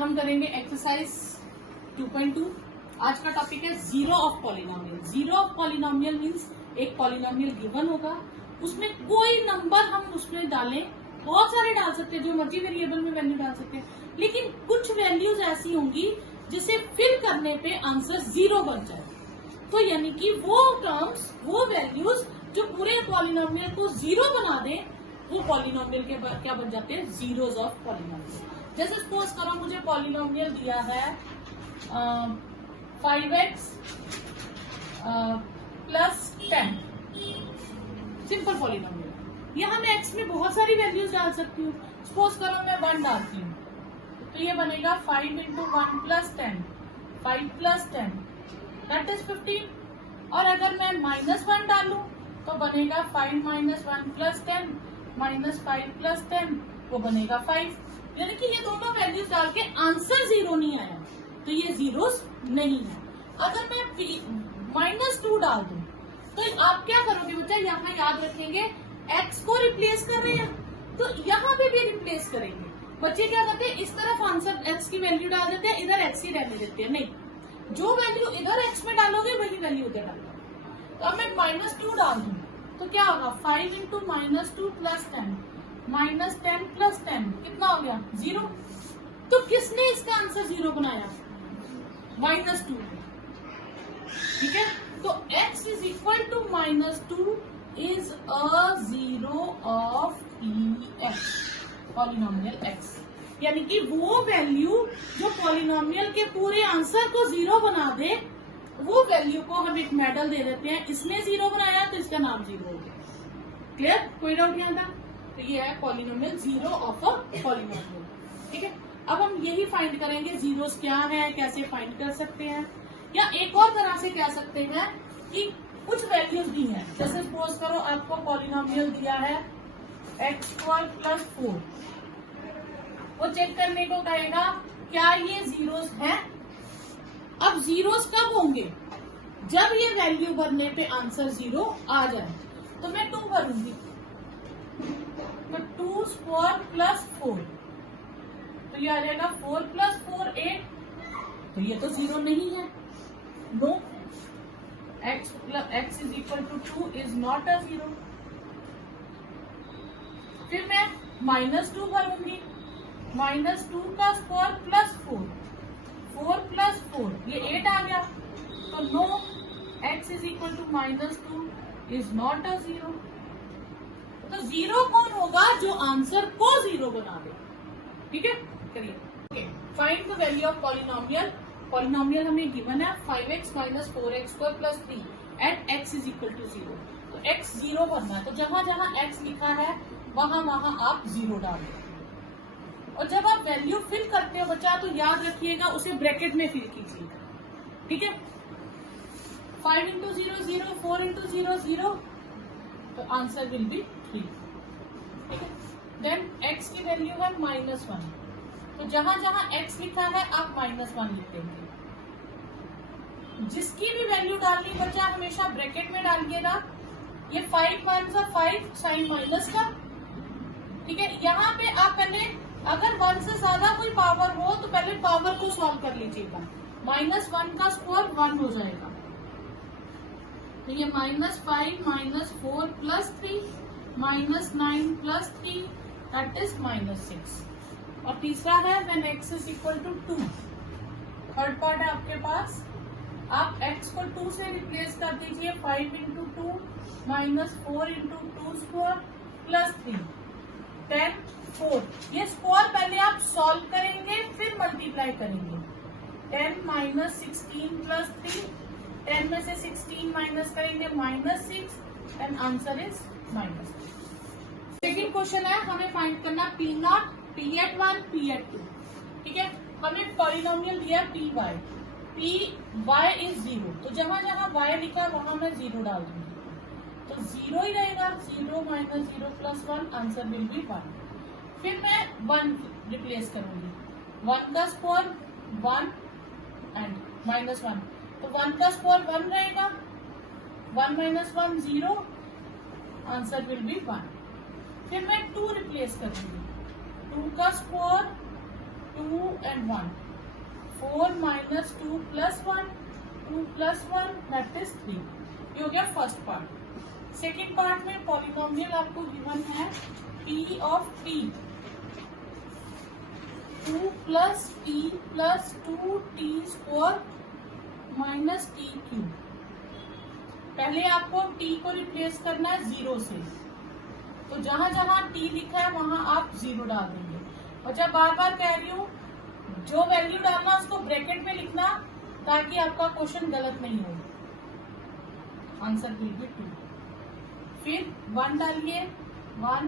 हम करेंगे एक्सरसाइज 2.2। आज का टॉपिक है zero of polynomial. Zero of polynomial means एक पॉलिनोमियल गिवन होगा, उसमें कोई नंबर हम उसमें डालें, बहुत सारे डाल सकते हैं, जो मर्जी वेरिएबल में वैल्यू डाल सकते हैं, लेकिन कुछ वैल्यूज ऐसी होंगी जिसे फिल करने पे आंसर जीरो बन जाए। तो यानी कि वो टर्म्स, वो वैल्यूज जो पूरे पॉलिनोमियल को जीरो बना दे, वो पॉलिनोमियल के क्या बन जाते हैं, जीरोज ऑफ पॉलिनोमियल। जैसे सपोज करो मुझे पॉलिनोमियल दिया है 5x प्लस 10, सिंपल पॉलिनोमियल। यहाँ मैं x में बहुत सारी वैल्यूज डाल सकती हूँ। सपोज करो मैं 1 डालती हूँ तो ये बनेगा 5 into 1 plus 10, 5 plus 10 that is 15। और अगर मैं -1 डालूं तो बनेगा 5 माइनस 1 प्लस 10 माइनस 5 प्लस 10, वो बनेगा 5। यानी कि ये दोनों वैल्यूज डाल के आंसर जीरो नहीं आया, तो ये जीरोस नहीं है। अगर मैं -2 डाल दूं तो आप क्या करोगे बच्चा, यहाँ याद रखेंगे x को रिप्लेस कर रहे हैं तो यहाँ पे भी रिप्लेस करेंगे। बच्चे क्या करते हैं, इस तरफ आंसर x की वैल्यू डाल देते हैं, इधर x ही रहने देते हैं। नहीं, जो वैल्यू इधर x में डालोगे वही वैल्यू उधर डालोगे। तो अब मैं -2 डाल दूं तो क्या होगा, 5 इंटू -2 प्लस 10 माइनस 10 प्लस 10 कितना हो गया, 0। तो किसने इसका आंसर जीरो बनाया, -2। ठीक है, तो x is equal to -2 is a zero of x, polynomial x। यानी कि वो वैल्यू जो पॉलिनोमियल के पूरे आंसर को जीरो बना दे, वो वैल्यू को हम एक मेडल दे देते हैं, इसने जीरो बनाया तो इसका नाम जीरो हो गया। क्लियर, कोई डाउट नहीं आता। तो ये है polynomial, zero of a polynomial. ठीक है, अब हम यही फाइंड करेंगे जीरोस क्या है, कैसे फाइंड कर सकते हैं, या एक और तरह से कह सकते हैं कि कुछ वैल्यूज दी हैं। जैसे सपोज करो आपको पॉलिनोमियल दिया है x² प्लस 4, वो चेक करने को कहेगा क्या ये जीरोस हैं। अब जीरोस कब होंगे, जब ये वैल्यू भरने पे आंसर जीरो आ जाए। तो मैं 2 भरूंगी, तो 2² प्लस 4, तो ये आ जाएगा 4 प्लस 4 8, तो ये तो जीरो नहीं है, no. x is equal to 2 is not a zero. फिर मैं -2 भरूंगी, -2 का स्क्वायर प्लस 4, 4 प्लस 4 ये 8 आ गया, तो no, x is equal to -2 is not a zero. तो जीरो कौन होगा, जो आंसर को जीरो बना दे। ठीक है, करिए। Find the value of polynomial. Polynomial हमें गिवन है 5x minus 4x² plus 3 at x is equal to 0। तो x जीरो बनना है, तो जहां जहां x लिखा है वहां वहां आप जीरो डाल दें। और जब आप वैल्यू फिल करते हो बच्चा, तो याद रखिएगा उसे ब्रैकेट में फिल कीजिएगा। ठीक है, 5 इंटू 0 0, 4 इंटू 0 0, तो आंसर विल बी 3। ठीक है, देन x की वैल्यू है -1, तो जहां जहां x लिखा है आप -1 लिख देंगे। जिसकी भी वैल्यू डालनी बच्चा हमेशा ब्रैकेट में डालिएगा। ये 5 1 5 साइन माइनस का। ठीक है, यहाँ पे आप पहले अगर 1 से ज्यादा कोई पावर हो तो पहले पावर को सॉल्व कर लीजिएगा। -1 का स्क्वायर 1 हो जाएगा, तो ये -5 -4 प्लस 3 -9 प्लस 3 दैट इज -6। और तीसरा है when x is equal to 2। Third part है आपके पास, आप x को 2 से रिप्लेस कर दीजिए, 5 into 2 minus 4 into 2 square plus 3 10 4। ये स्क्वायर पहले आप सॉल्व करेंगे फिर मल्टीप्लाई करेंगे। 10 माइनस 16 प्लस 3, 10 में से 16 माइनस करेंगे -6 and answer is -6। Second question है, हमें फाइंड करना P0, P@1 P@2। ठीक है, हमें पॉलिनोमियल दिया Py, Py इज 0, तो जहां जहां y लिखा वहां मैं 0 डाल दूंगी, तो 0 ही रहेगा। 0 minus 0 plus 1, answer will be 1। फिर मैं 1 रिप्लेस करूंगी, 1 का स्क्वायर 1 एंड -1, तो 1 का स्क्वायर 1 रहेगा, 1 माइनस 1 0, आंसर विल बी 1। फिर मैं 2 रिप्लेस करूंगी, 2 का square 2 and 1. 4 minus 2 plus 1, 2 plus 1 that is 3. ये हो गया फर्स्ट पार्ट. सेकेंड पार्ट में पॉलिनोमियल आपको गिवन है p of t 2 plus t plus 2t square minus t cube. पहले आपको t को रिप्लेस करना है 0 से, तो जहां जहां t लिखा है वहां आप 0 डाल देंगे. और जब बार बार कह रही हूँ जो वैल्यू डालना उसको ब्रैकेट में लिखना ताकि आपका क्वेश्चन गलत नहीं हो. Answer will be 2. फिर 1 डालिए 1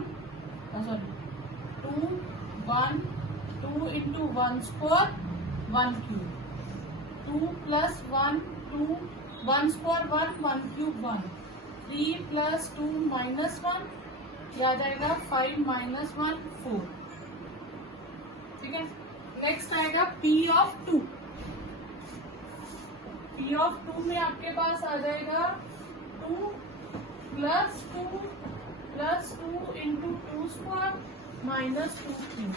2 1 2 into 1 square 1 cube 2 plus 1 2 1 square 1 1 cube 1 3 plus 2 minus 1 ये आ जाएगा 5 माइनस 1 4. ठीक है. नेक्स्ट आएगा P of 2. P of 2 में आपके पास आ जाएगा 2 plus 2 into 2 square minus 2 cube.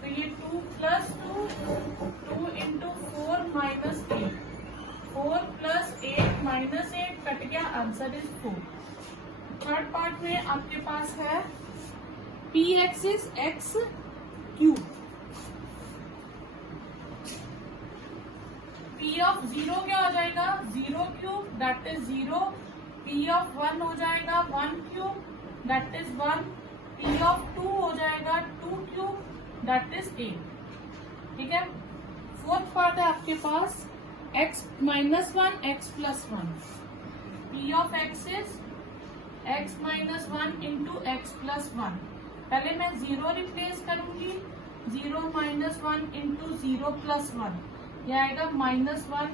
तो ये 2 plus 2 into 4 minus 8 4 plus 8 minus 8 cut गया. Answer is 4. थर्ड पार्ट में आपके पास है px is x cube. p of 0 क्या हो जाएगा 0 cube that is 0. p of 1 हो जाएगा 1 cube that is 1. p of 2 हो जाएगा 2 क्यूब दैट इज 8. ठीक है. फोर्थ पार्ट है आपके पास x minus 1 x plus 1. p of x is x minus 1 into x plus 1. पहले मैं 0 रिप्लेस करूंगी 0 माइनस 1 इंटू 0 प्लस 1 यह आएगा minus 1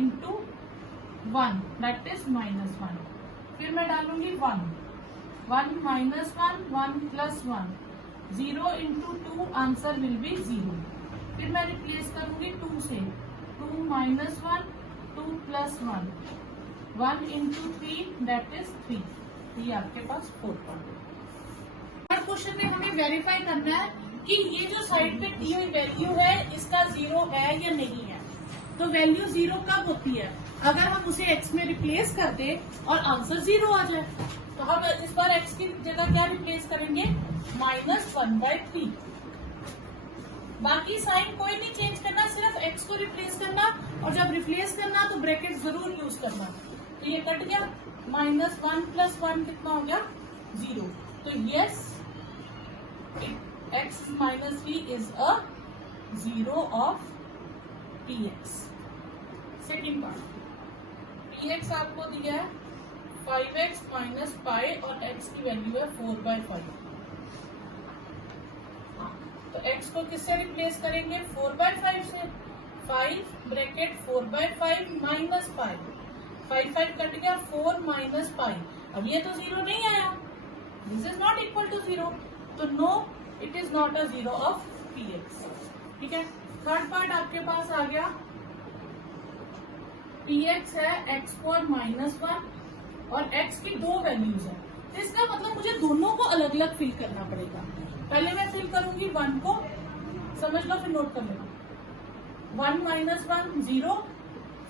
into 1 that is minus 1. फिर मैं डालूंगी 1 minus 1 plus 1 0 into 2 answer will be 0. फिर मैं रिप्लेस करूंगी 2 से 2 minus 1 2 plus 1 into 3 that is 3. ये आपके पास 4 पार्ट. हर क्वेश्चन में हमें वेरीफाई करना है कि ये जो साइड पे दी हुई वैल्यू है इसका 0 है या नहीं है. तो वैल्यू 0 कब होती है अगर हम उसे x में रिप्लेस कर दे और आंसर 0 आ जाए. तो हम इस बार x की जगह क्या रिप्लेस करेंगे -1/3. बाकी साइन कोई नहीं चेंज करना, सिर्फ x को रिप्लेस करना और जब रिप्लेस करना तो ब्रैकेट जरूर यूज करना. तो ये कट गया. -1 प्लस 1 कितना हो गया 0. तो yes x minus 3 is a 0 of px. Second part px आपको दिया है 5x माइनस पाई और x की वैल्यू है 4/5. तो x को किससे रिप्लेस करेंगे 4/5 से. 5 ब्रैकेट 4/5 माइनस पाई 5 कट गया 4 माइनस पाई. अब ये तो 0 नहीं आया. This is not equal to 0. तो no it is not a 0 of px. ठीक है. थर्ड पार्ट आपके पास आ गया px है x² माइनस 1 और x की 2 वैल्यूज है. तो इसका मतलब मुझे दोनों को अलग अलग फिल करना पड़ेगा. पहले मैं फिल करूंगी 1 को, समझ लो फिर नोट कर लेना. 1 माइनस 1 0.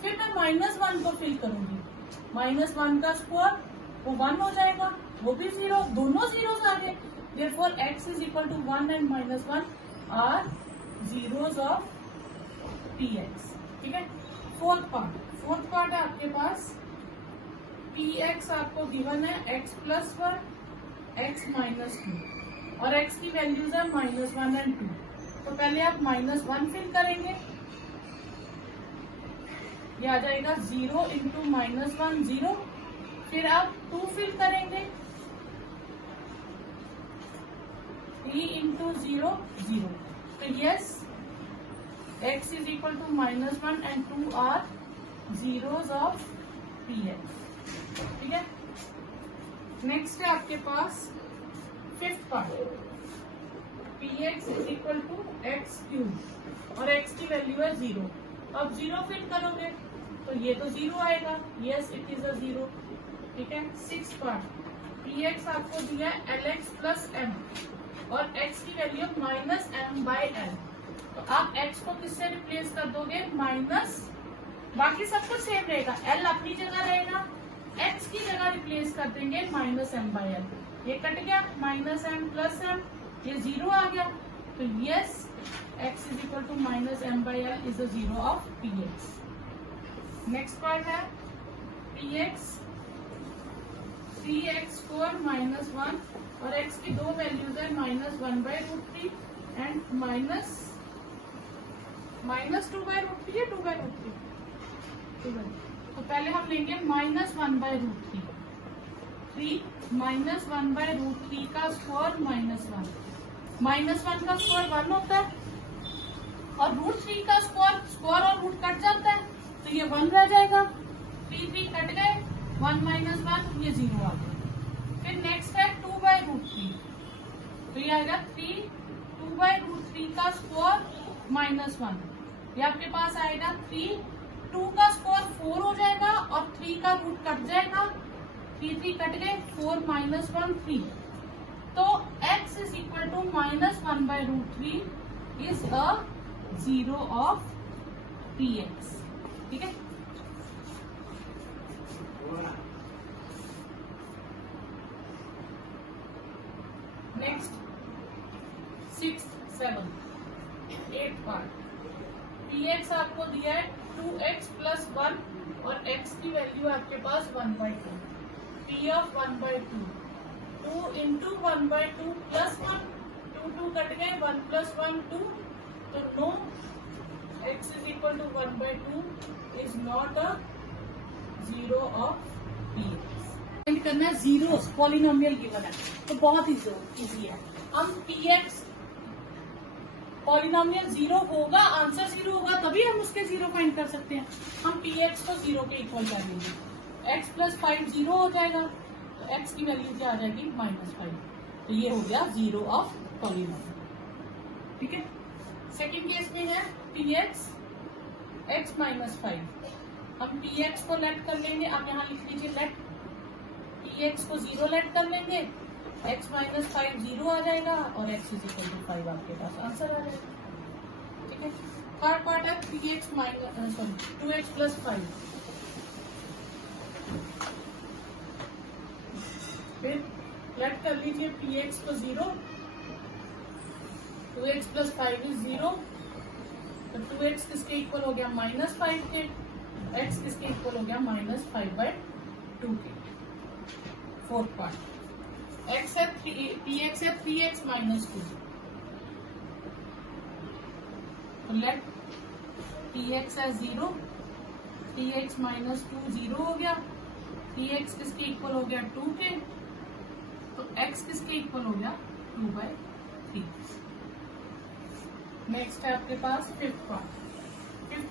फिर मैं -1 को फिल करूंगी. -1 का स्क्वायर वो 1 हो जाएगा, वो भी 0. दोनों जीरोस आ गए. Therefore x is equal to 1 and -1 are zeros of px. ठीक है. फोर्थ पार्ट है आपके पास px आपको गिवन है x प्लस 1 x माइनस 2 और x की वैल्यूज है -1 and 2. तो पहले आप -1 फिल करेंगे, ये आ जाएगा 0 इंटू -1 0. फिर आप 2 फिल करेंगे 3 इंटू 0 0. तो yes x is equal to -1 and 2 are zeros of px. ठीक है. नेक्स्ट है आपके पास fifth part px is equal to x cube और x की वैल्यू है 0. अब 0 फिल करोगे तो ये तो 0 आएगा. Yes it is a 0. ठीक है. सिक्स पार्ट px आपको दिया है lx प्लस m और x की वैल्यू -m -m/l। तो आप x को किससे रिप्लेस कर दोगे? माइनस, बाकी सब कुछ सेम रहेगा, l अपनी जगह रहेगा, x की जगह रिप्लेस कर देंगे -m/l। ये कट गया, -m + m, ये 0 आ गया। तो yes, x is equal to -m/l is the zero of px। Next part है px 3x² - 1 और x की दो वैल्यूज है -1/√3 एंड -2/√3 या 2/√3। तो पहले हम लेंगे -1/√3, 3 -1/√3 का स्क्वायर -1, -1 का स्क्वायर 1 होता है और √3 का स्क्वायर और रूट कट जाता है, तो ये 1 रह जाएगा, 3 कट गए, 1 - 1 ये 0 आ गया। फिर नेक्स्ट है 2/√3, तो ये आएगा 3 2/√3 का स्क्वायर -1, ये आपके पास आएगा 3, 2 का स्क्वायर 4 हो जाएगा और 3 का रूट कट जाएगा, 3 कट गए, 4 - 1 3। तो x is equal to -1/√3 is a zero of px। ठीक है, next 6th 7th 8th part. px आपको दिया है 2x + 1 और x की वैल्यू आपके पास 1/2, p of 1/2, 2 × 1/2 + 1, 2 कट गए, 1 + 1 2, तो no, x is equal to 1/2 is not a zero of px। Find करना है जीरो, पॉलिनोमियल गिवन है तो बहुत इजी है। हम px पॉलिनोमियल 0 होगा, आंसर 0 होगा तभी हम उसके 0 फाइंड कर सकते हैं। हम px को 0 के इक्वल कर लेंगे, x + 5 0 हो जाएगा, तो x की वैल्यू क्या आ जाएगी? -5। तो ये हो गया जीरो ऑफ पॉलिनोमियल। ठीक है, सेकेंड केस में है px x - 5। हम px को लेट कर लेंगे, आप यहाँ लिख लीजिए लेट, px को 0 लेट कर लेंगे, x - 5 0 आ जाएगा और x इज इक्वल टू 5 आपके पास आंसर आ जाएगा। ठीक है, थर्ड पार्ट है 2x + 5। फिर लेट कर लीजिए px को 0, 2x + 5 इज 0, तो 2x किसके इक्वल हो गया? -5 के, x किसके इक्वल हो गया? -5/2 के। फोर्थ पार्ट x है px है 3x - 2, तो लेट px है 0, 3x - 2 0 हो गया, px किसके इक्वल हो गया? 2 के, तो x किसके इक्वल हो गया? 2/3। नेक्स्ट है आपके पास फिफ्थ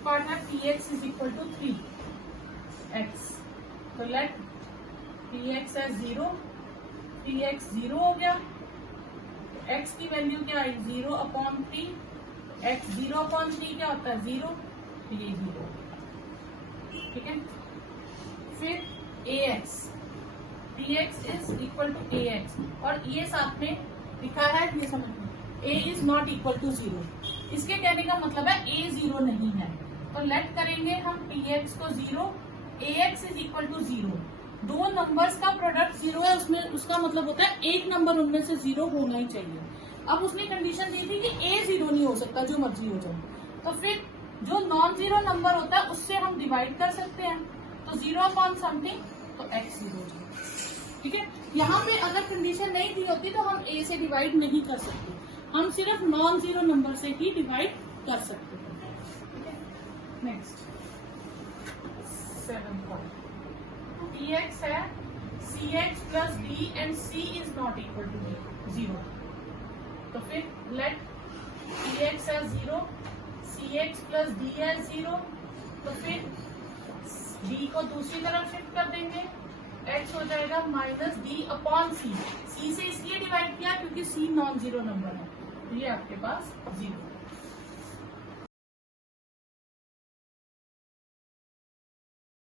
पार्ट है px is equal to 3x, तो लेट px है 0, 3x 0 हो गया, तो x की वैल्यू क्या आई? 0/3, x 0/3 क्या होता है? 0, तो ये 0। ठीक है, फिर ax, px is equal to ax, और ये साथ में लिखा है, ये समझ a is not equal to 0। इसके कहने का मतलब है a 0 नहीं है, तो लेट करेंगे हम px को 0, ax इज इक्वल टू 0। दो नंबर्स का प्रोडक्ट 0 है, उसमें उसका मतलब होता है एक नंबर उनमें से 0 होना ही चाहिए। अब उसने कंडीशन दी थी कि a 0 नहीं हो सकता, जो मर्जी हो जाए, तो फिर जो नॉन जीरो नंबर होता है उससे हम डिवाइड कर सकते हैं, तो 0/समथिंग, तो x 0 हो जाएगा। ठीक है, यहाँ पे अगर कंडीशन नहीं दी होती तो हम a से डिवाइड नहीं कर सकते, हम सिर्फ नॉन जीरो नंबर से ही डिवाइड कर सकते हैं। ठीक है, नेक्स्ट 7th पॉइंट, px है cx + d and c is not equal to 0, तो फिर लेट px है 0, cx + d है 0, तो फिर d को दूसरी तरफ शिफ्ट कर देंगे, x हो जाएगा -d/c। c से इसलिए डिवाइड किया क्योंकि c नॉन जीरो नंबर है, तो ये आपके पास 0।